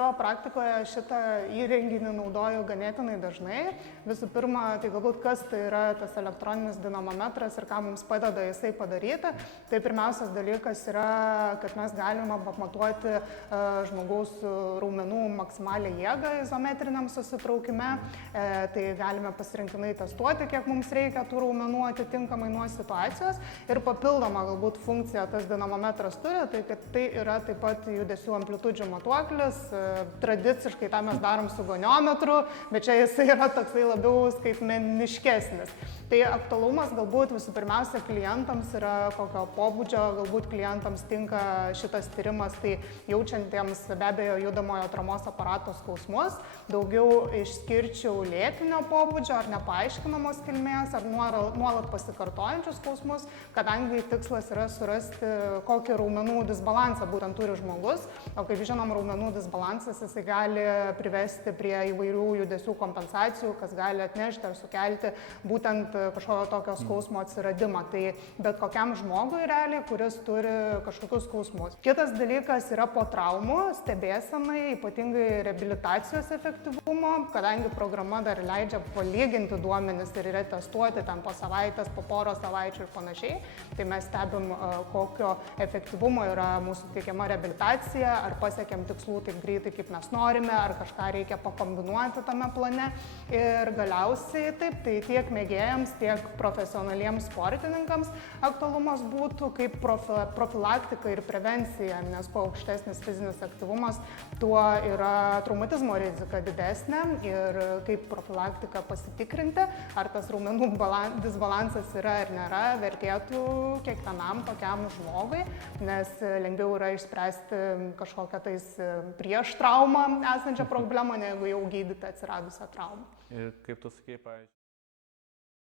Savo praktikoje šitą įrenginį naudoju ganėtinai dažnai. Visų pirma, tai galbūt kas tai yra tas elektroninis dinamometras ir ką mums padeda jisai padaryti. Tai pirmiausias dalykas yra, kad mes galime pamatuoti žmogaus raumenų maksimalią jėgą izometriniam susitraukime. Tai galime pasirinktinai testuoti, kiek mums reikia tų raumenų atitinkamai nuo situacijos. Ir papildoma galbūt funkcija tas dinamometras turi, tai kad tai yra taip pat judesių amplitudžių matuoklis. Tradiciškai tą mes darom su goniometru, bet čia jisai yra toksai labiau skaitmeniškesnis. Tai aktualumas galbūt visų pirmiausia klientams yra kokio pobūdžio, galbūt klientams tinka šitas tyrimas, tai jaučiantiems be abejo judamojo atramos aparato skausmus, daugiau išskirčiau lėtinio pobūdžio ar nepaaiškinamos kilmės, ar nuolat pasikartojančius skausmus, kadangi tikslas yra surasti, kokį raumenų disbalansą būtent turi žmogus, o kaip žinom, raumenų disbalansas jisai gali privesti prie įvairių judesių kompensacijų, kas gali atnešti ar sukelti būtent kažkokio tokio skausmo atsiradimą. Tai bet kokiam žmogui realiai, kuris turi kažkokius skausmus. Kitas dalykas yra po traumų stebėsenai, ypatingai reabilitacijos efektyvumo, kadangi programa dar leidžia palyginti duomenis ir yra testuoti ten po savaitės, po poros savaičių ir panašiai. Tai mes stebim, kokio efektyvumo yra mūsų teikiama reabilitacija, ar pasiekėm tikslų taip greitai, kaip mes norime, ar kažką reikia pakombinuoti tame plane. Ir galiausiai taip, tai tiek mėgėjams, tiek profesionaliems sportininkams aktualumas būtų kaip profilaktika ir prevencija, nes kuo aukštesnis fizinis aktyvumas, tuo yra traumatizmo rizika didesnė ir kaip profilaktika pasitikrinti, ar tas raumenų disbalansas yra ar nėra, vertėtų kiekvienam tokiam žmogui, nes lengviau yra išspręsti kažkokią tais prieš traumą esančią problemą, negu jau gydyti atsiradusią traumą. Ir kaip tu sakei, pavyzdžiui?